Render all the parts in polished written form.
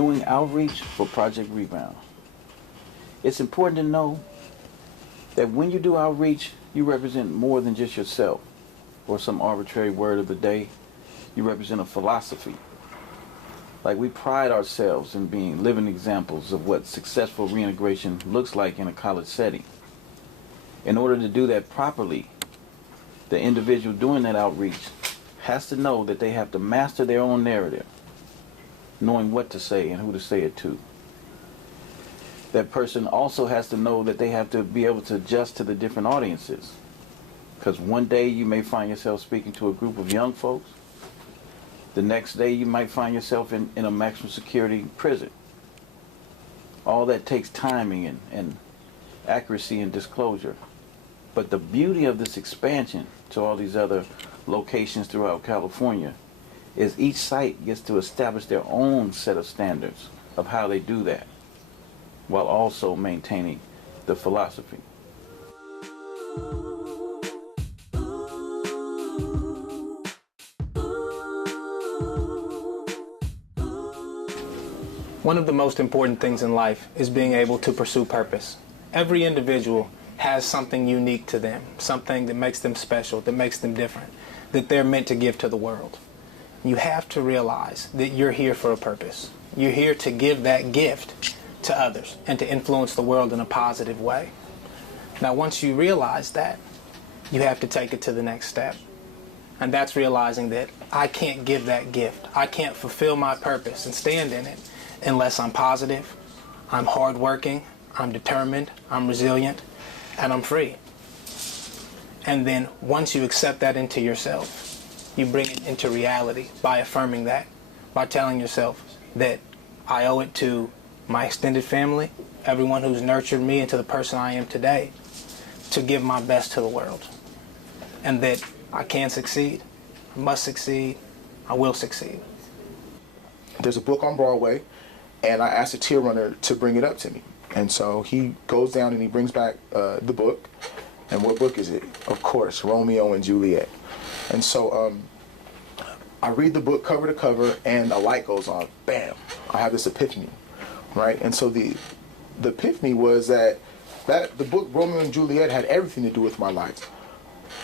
doing outreach for Project Rebound. It's important to know that when you do outreach, you represent more than just yourself or some arbitrary word of the day. You represent a philosophy. Like, we pride ourselves in being living examples of what successful reintegration looks like in a college setting. In order to do that properly, the individual doing that outreach has to know that they have to master their own narrative, knowing what to say and who to say it to. That person also has to know that they have to be able to adjust to the different audiences. Because one day you may find yourself speaking to a group of young folks. The next day you might find yourself in a maximum security prison. All that takes timing and accuracy and disclosure. But the beauty of this expansion to all these other locations throughout California is each site gets to establish their own set of standards of how they do that, while also maintaining the philosophy. One of the most important things in life is being able to pursue purpose. Every individual has something unique to them, something that makes them special, that makes them different, that they're meant to give to the world. You have to realize that you're here for a purpose. You're here to give that gift to others and to influence the world in a positive way. Now, once you realize that, you have to take it to the next step. And that's realizing that I can't give that gift. I can't fulfill my purpose and stand in it unless I'm positive, I'm hardworking, I'm determined, I'm resilient, and I'm free. And then once you accept that into yourself, you bring it into reality by affirming that, by telling yourself that I owe it to my extended family, everyone who's nurtured me into the person I am today, to give my best to the world. And that I can succeed, I must succeed, I will succeed. There's a book on Broadway, and I asked a tier runner to bring it up to me. And so he goes down and he brings back the book. And what book is it? Of course, Romeo and Juliet. And so I read the book cover to cover, and a light goes on. Bam! I have this epiphany, right? And so the epiphany was that the book Romeo and Juliet had everything to do with my life.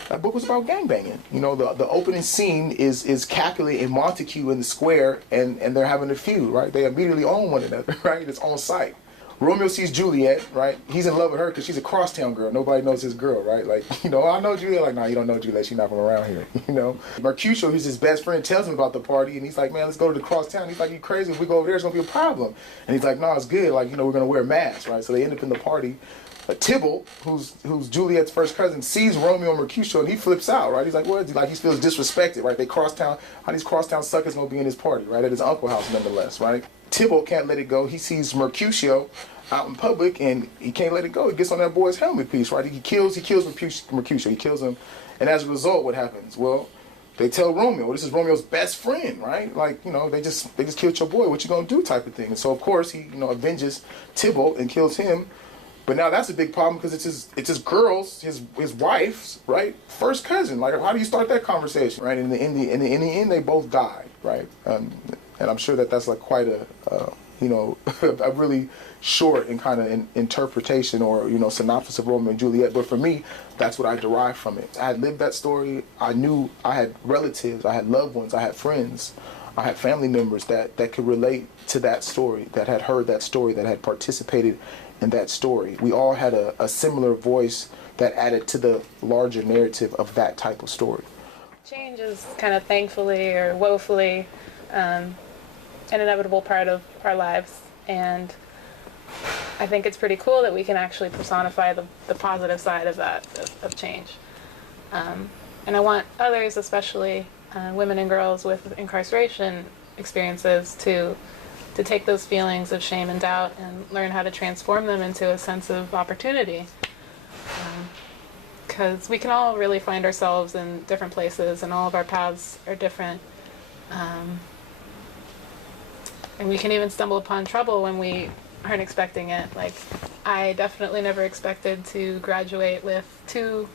That book was about gangbanging. You know, the opening scene is Capulet and Montague in the square, and they're having a feud, right? They immediately own one another, right? It's on sight. Romeo sees Juliet, right? He's in love with her because she's a crosstown girl. Nobody knows his girl, right? Like, you know, I know Juliet. Like, nah, you don't know Juliet. She's not from around here, you know? Mercutio, who's his best friend, tells him about the party, and he's like, man, let's go to the crosstown. He's like, you crazy? If we go over there, it's going to be a problem. And he's like, no, it's good. Like, you know, we're going to wear masks, right? So they end up in the party. Tybalt, who's Juliet's first cousin, sees Romeo and Mercutio, and he flips out, right? He's like, what? Like, he feels disrespected, right? They crosstown. How these crosstown suckers gonna be in his party, right? At his uncle's house, nonetheless, right? Tybalt can't let it go. He sees Mercutio out in public, and he can't let it go. He gets on that boy's helmet piece, right? He kills Mercutio. He kills him, and as a result, what happens? Well, they tell Romeo, this is Romeo's best friend, right? Like, you know, they just killed your boy. What you gonna do? Type of thing. And so, of course, he, you know, avenges Tybalt and kills him. But now that's a big problem because it's his girl's, his wife's, right, first cousin. Like, how do you start that conversation, right? In the end, they both died, right? And I'm sure that's like quite a you know, a really short and kind of interpretation or, you know, synopsis of Romeo and Juliet. But for me, that's what I derived from it. I had lived that story. I knew I had relatives, I had loved ones, I had friends, I had family members that could relate to that story, that had heard that story, that had participated in that story. We all had a similar voice that added to the larger narrative of that type of story. Change is kind of thankfully or woefully an inevitable part of our lives, and I think it's pretty cool that we can actually personify the positive side of that, of change. And I want others, especially women and girls with incarceration experiences, to take those feelings of shame and doubt and learn how to transform them into a sense of opportunity. Because we can all really find ourselves in different places, and all of our paths are different. And we can even stumble upon trouble when we aren't expecting it. Like, I definitely never expected to graduate with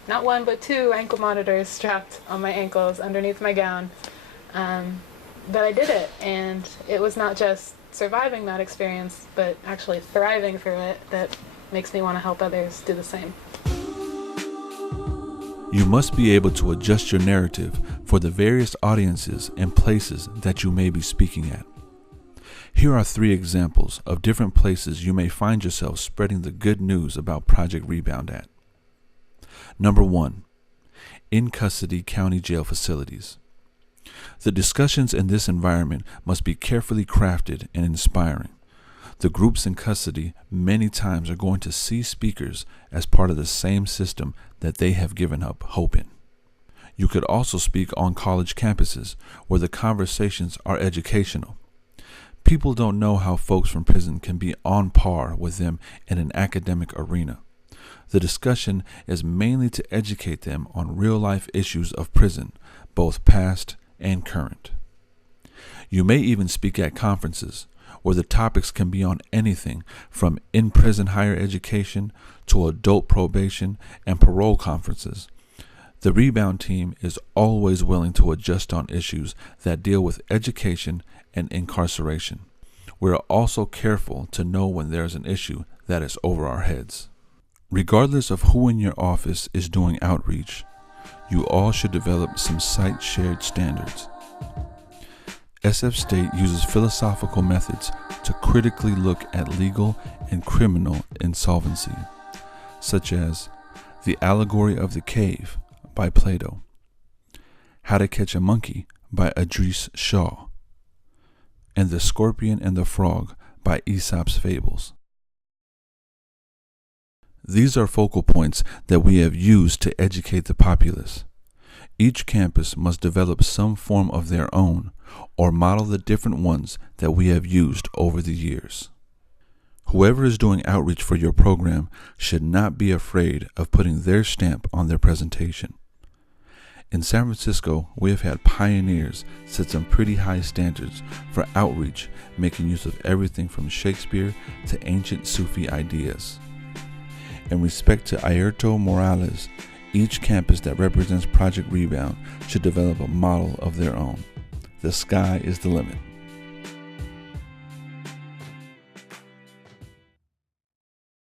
not one, but two ankle monitors strapped on my ankles underneath my gown. But I did it, and it was not just surviving that experience, but actually thriving through it, that makes me want to help others do the same. You must be able to adjust your narrative for the various audiences and places that you may be speaking at. Here are 3 examples of different places you may find yourself spreading the good news about Project Rebound at. Number 1, in custody county jail facilities. The discussions in this environment must be carefully crafted and inspiring. The groups in custody many times are going to see speakers as part of the same system that they have given up hope in. You could also speak on college campuses where the conversations are educational. People don't know how folks from prison can be on par with them in an academic arena. The discussion is mainly to educate them on real-life issues of prison, both past and current. You may even speak at conferences where the topics can be on anything from in-prison higher education to adult probation and parole conferences. The Rebound team is always willing to adjust on issues that deal with education and incarceration. We are also careful to know when there is an issue that is over our heads. Regardless of who in your office is doing outreach, you all should develop some site-shared standards. SF State uses philosophical methods to critically look at legal and criminal insolvency, such as The Allegory of the Cave by Plato, How to Catch a Monkey by Idris Shaw, and The Scorpion and the Frog by Aesop's Fables. These are focal points that we have used to educate the populace. Each campus must develop some form of their own or model the different ones that we have used over the years. Whoever is doing outreach for your program should not be afraid of putting their stamp on their presentation. In San Francisco, we have had pioneers set some pretty high standards for outreach, making use of everything from Shakespeare to ancient Sufi ideas. In respect to Ayrton Morales, each campus that represents Project Rebound should develop a model of their own. The sky is the limit.